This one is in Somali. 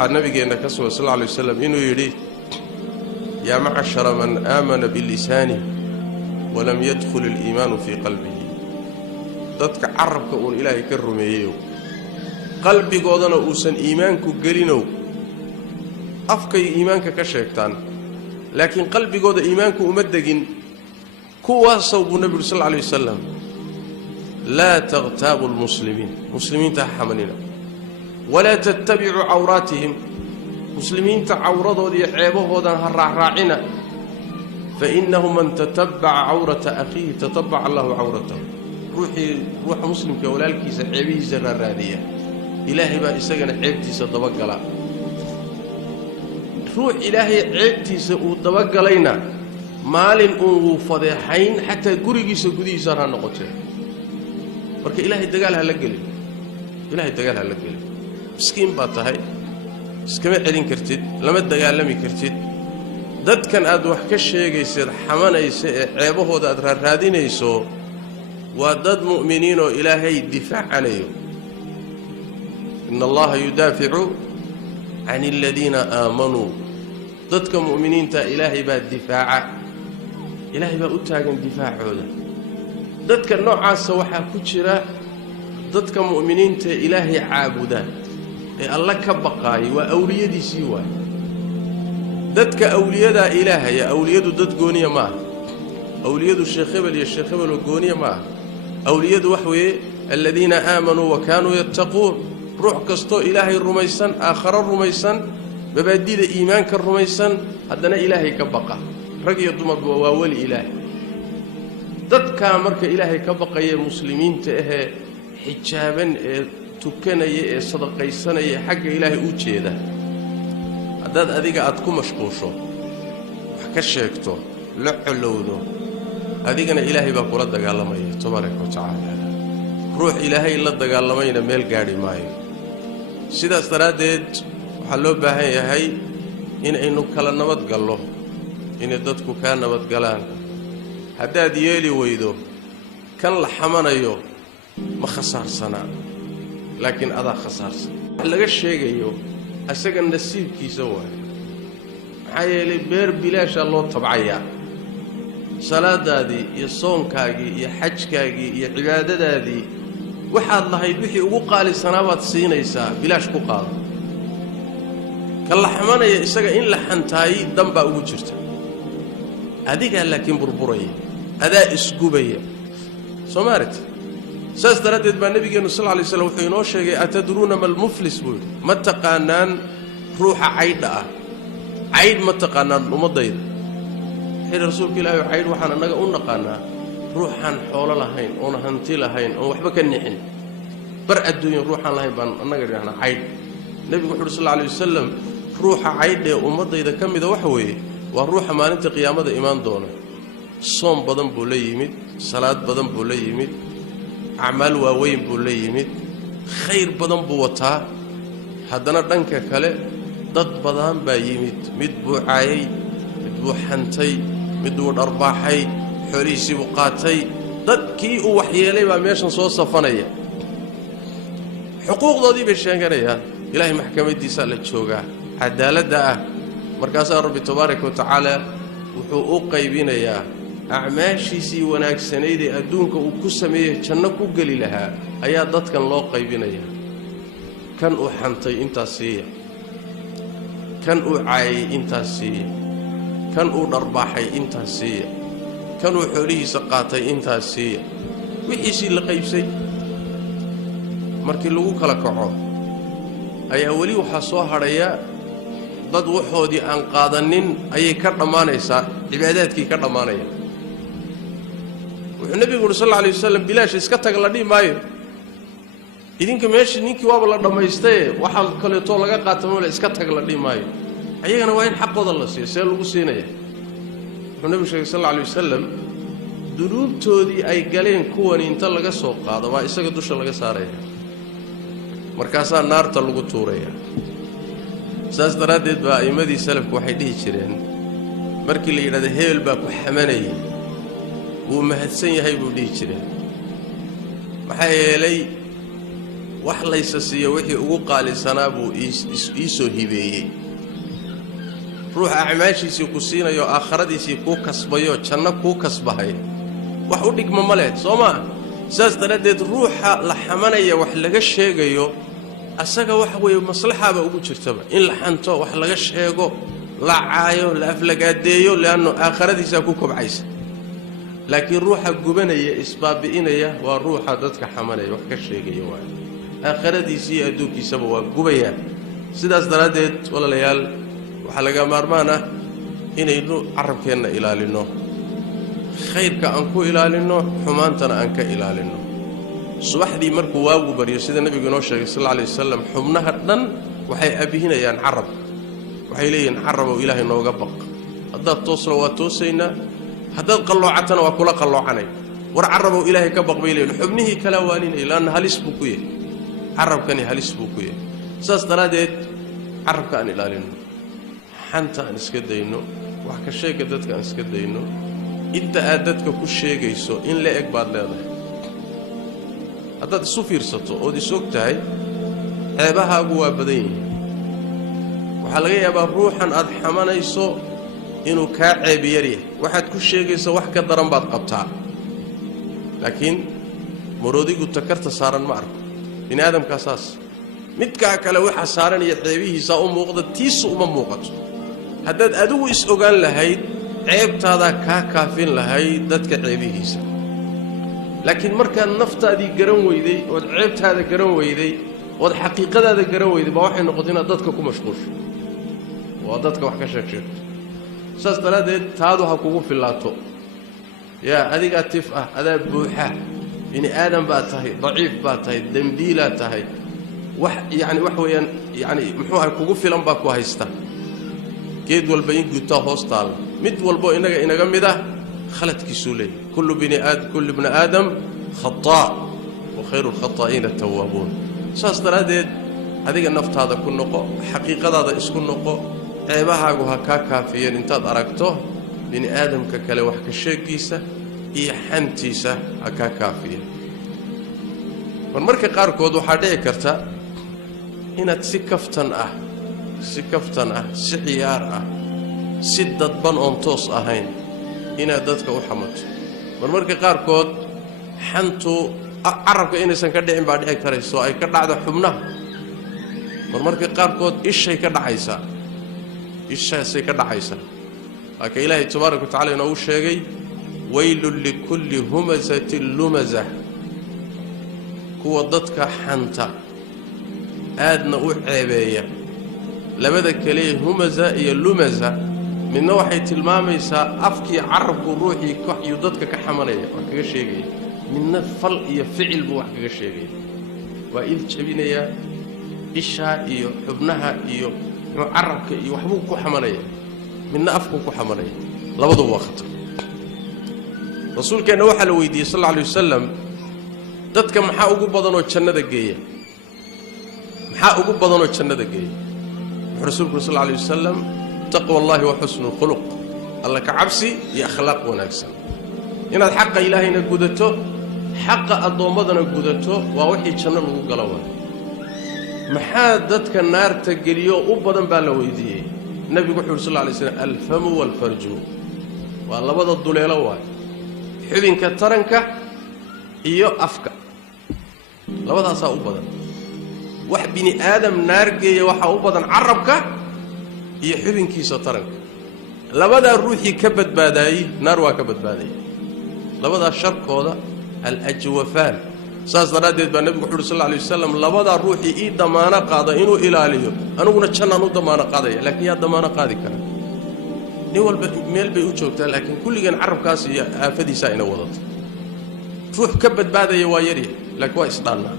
نبينا كسوة صلى الله عليه وسلم إنه يريد يا معشر من آمن بلسانه ولم يدخل الإيمان في قلبه ضدك عربك أون إلهي كرميه قلبي قودنا أوسن إيمانك قلينو أفكي إيمانك كشيكتان لكن قلبي قود إيمانك أمدقين كوا صوب النبي صلى الله عليه وسلم لا تغتابوا المسلمين مسلمين تحملنا ولا تتبعوا عوراتهم مسلمين تعورضوا دي عيبه ودان هالراعنا فإنه من تتبع عورة أخيه تتبع الله عورته روح مسلم كولالك عيبه زنا رادية إلهي با إساقنا عيبتي سدبقلا روح إلهي عيبتي سدبقلينا مال فضيحين حتى قرقي سقدي سرها نقطه marka ilaahay dagaal ha la gelin miskiin baa tahay iskama celin kartid lama dagaalami kartid dadkan aad wax ka sheegaysid xamanaysa ee ceebahooda aad raadinayso waa dad mu'miniin oo ilaahay difaacanayo inna allaha yudafi'u 'ani alladhina aamanu dadka mu'miniinta ilaahay baa difaaca ilaahay baa u taagan difaacooda dadka noocaas waxa ku jira dadka mu'miniinta ilaahay caabuda ee alla ka baqay waa awliyadiisii waay dadka awliyada ilaahay awliyadu dad gooniya ma awliyadu sheekh hebel gooniya ma awliyadu wax weeye alladina aamanu wa kanu yattaqun ruux kasto ilaahay rumaysan aakhira rumaysan babaadida iimaanka rumaysan hadana ilaahay ka baqa rag iyo dumar waa wali ilaahay dadka marka ilaahay ka baqay muslimiinta xijaaban ee tukanaya ee sadaqaysanaya xagga ilaahay u jeeda hadad adiga aad ku mashquusho wax ka sheegto la xulowdo adigana ilaahay baa kula dagaalamaya tabaaraka wa taala ruux ilaahay la dagaalamayna meel gaari maayo sidaas daraadeed waxa loo baahan yahay in aynu kala nabad gallo in dadku ka nabad galaan haddaad yeeli weydo kan la xamanayo ma khasaarsana laakiin adaa khasaarsan laga sheegayo asaga nasiibkiisa waay maxaa yeelay beer bilaasha loo tabcayaa salaadaadii iyo soonkaagii iyo xajkaagii iyo cibaadadaadii waxaad lahayd wixii ugu qaalisanaa baad siinaysaa bilaash ku qaado kan la xamanaya isaga in la xantaay dambaa ugu jirta adiga laakiin burburaya adaa isgubaya Soomaarti saas daradeed baa nabigeenu sallallahu alayhi wasallam wuxuu inoo sheegay atadruuna mal muflis buu ma taqaanaan ruuxa caydha cayd ma taqaanaan umadayda xir rasuulka ilaahay cayd waxaan anaga u naqaanaa ruuxan xoolo lahayn oo hanti lahayn oo waxba ka nixin bar adduunyo ruuxan lahayn baan anaga dhahna cayd nabigu wuxuu sallallahu alayhi wasallam ruuxa caydha umadayda kamida wax weeye waa ruuxa maalinta qiyaamada iimaan doona soom badan buu la yimid salaad badan buu la yimid acmaal waaweyn buu la yimid khayr badan buu wataa haddana dhanka kale dad badan baa yimid mid buu caayay mid buu xantay mid buu dharbaaxay xoolihiisii buu qaatay dadkii uu waxyeelay baa meeshan soo safanaya xuquuqdoodii bay sheeganayaan ilaahay maxkamadiisa la joogaa cadaaladda markaasaa rabbi tabaaraka wa tacaala wuxuu u qaybinayaa acmaashiisii wanaagsaneyd ee adduunka uu ku sameeyay janno ku gali lahaa ayaa dadkan loo qaybinayaa kan uu xantay intaas siiya kan uu caayay intaas siiya kan uu dharbaaxay intaas siiya kan uu xoolihiisa qaatay intaas siiya wixiisii la qaybsay markii lagu kala kaco ayaa weli waxaa soo hadhaya dad waxoodii aan qaadanin ayay ka dhamaanaysaa cibaadaadkii ka dhamaanaya wuxuu nabigu sallallahu alayhi wasallam bilaash iska tag la dhimaayo idinka meeshii ninkii waaba la dhamaystay waxa kale to laga qaatamo la iska tag la dhimaayo ayagana waa in xaqooda la siiyo see lagu siinaya wuxuu nabigu sallallahu alayhi wasallam dunuubtoodii ay galeen kuwan inta laga soo qaado waa isaga dusha laga saaraya markaasaa naarta lagu tuuraya saas daradeed baa aimadii salafku waxay dhihi jireen markii la yiraahdo heel baa ku xamanayay wuu mahadsan yahay buu dhihi jireen maxaa yeelay wax laysa siiyo wixii ugu qaalisanaa buu iisoo hibeeyey ruuxa acmaashiisii ku siinayo aakhiradiisii kuu kasbayo janno kuu kasbahay wax u dhigma ma leh soo maa saas daraaddeed ruuxa la xamanaya wax laga sheegayo asaga waxa weeye maslaxaba ugu jirtaba in la xanto wax laga sheego la caayo la aflagaadeeyo laanno aakhiradiisa ku kobcaysa laakiin ruuxa gubanaya isbaabi'inaya waa ruuxa dadka xamanaya wax ka sheegaya waa aakhiradiisa iyo adduunkiisaba waa gubaya sidaas daraaddeed walaalayaal waxa laga maarmaan ah inaynu carabkeenna ilaalino khayrka aan ku ilaalino xumaantana aan ka ilaalino subaxdii markuu waagu bariyo sida nabigu inoo sheegay sallallahu alayhi wasallam xubnaha dhan waxay abihinayaan carab waxay leeyihiin carabo ilaahay nooga baq haddaad toosna waa toosaynaa haddaad qalloocatana waa kula qalloocanay war carabo ilaahay ka baq bay leeyihiin xubnihii kala waaninay laana halis buu ku yahay carabkani halis buu ku yahay saas daraaddeed carabka aan ilaalino xanta aan iska dayno wax ka sheega dadka aan iska dayno inta aad dadka ku sheegayso in la eg baad leedahay haddaad isu fiirsato ood is og tahay ceebahaagu waa badan yihiin waxaa laga yaabaa ruuxan aad xamanayso inuu kaa ceebi yar yahay waxaad ku sheegayso wax ka daran baad qabtaa laakiin maroodigu takarta saaran ma arko bini aadamkaa saas midkaa kale waxa saaran iyo ceebihiisaa u muuqda tiisu uma muuqato haddaad adigu is ogaan lahayd ceebtaadaa kaa kaafin lahayd dadka ceebihiisa laakiin markaad naftaadii garan weyday ood ceebtaada garan weyday ood xaqiiqadaada garan weyday baa waxay noqotay inaad dadka ku mashquusho oo dadka wax ka sheegto saas daraaddeed taadu ha kugu fillaato yaa adigaa tif ah adaa buuxa bini aadam baa tahay daciif baa tahay dembiilaa tahay wax yani wax weeyaan yani muxuu ahay kugu filan baa ku haysta geed walba in guutaa hoos taalla mid walbo inaga mid ah khaladkiisuu leeyahy kullu ibni aadam khataa wa khayru lkhataa'iina tawaabuun saas daraaddeed adiga naftaada ku noqo xaqiiqadaada isku noqo ceebahaagu ha kaa kaafiyeen intaad aragto bini aadamka kale wax ka sheegiisa iyo xantiisa ha kaa kaafiyeen marmarka qaarkood waxaa dhici karta inaad si kaftan ah si ciyaar ah si dadban oon toos ahayn inaad dadka u xamato marmarka qaarkood xantu carabka inaysan ka dhicin baa dhici karayso ay ka dhacdo xubnaha marmarka qaarkood ishay ka dhacaysaa ishaasay ka dhacaysaa waa ka ilaahay tabaaraka wa tacala inoogu sheegay waylun likulli humazatin lumazah kuwa dadka xanta aadna u ceebeeya labada kale humaza iyo lumaza midna waxay tilmaamaysaa afkii carabku ruuxii kooxyu dadka ka xamanaya wax kaga sheegaya midna fal iyo ficil buu wax kaga sheegaya waa il jabinaya isha iyo xubnaha iyo carabka iyo waxbuu ku xamanaya midna afku ku xamanaya labaduba waa khatar rasuulkeenna waxaa la weydiiyey sal alla alay wasalam dadka maxaa ugu badanoo jannada geeya wuxuu rasuulku sal alla alay wasalam taqwa allahi wa xusnu lkhuluq alla ka cabsi iyo akhlaaq wanaagsan inaad xaqa ilaahayna gudato xaqa addoommadana gudato waa wixii janno lagu gala waay maxaa dadka naarta geliyo u badan baa la weydiiyey nebigu wuxuu yidhi sal alla alay slam alfamu waalfarju waa labada duleelo waay xubinka taranka iyo afka labadaasaa u badan wax bini aadam naar geeya waxaa u badan carabka iyo xubinkiisa taranka labadaa ruuxii ka badbaadaayey naar waa ka badbaadaya labadaa sharkooda alajwafaan saas daraaddeed baa nebigu wuxu uhi sal alla alay wasalam labadaa ruuxii ii damaano qaada inuu ilaaliyo aniguna jannaan u damaano qaadaya laakiin yaa damaano qaadi kara nin walba meel bay u joogtaa laakiin kulligeen carabkaas iyo aafadiisaa ina wadato ruux ka badbaadaya waa yaryahay laakiin waa isdhaannaa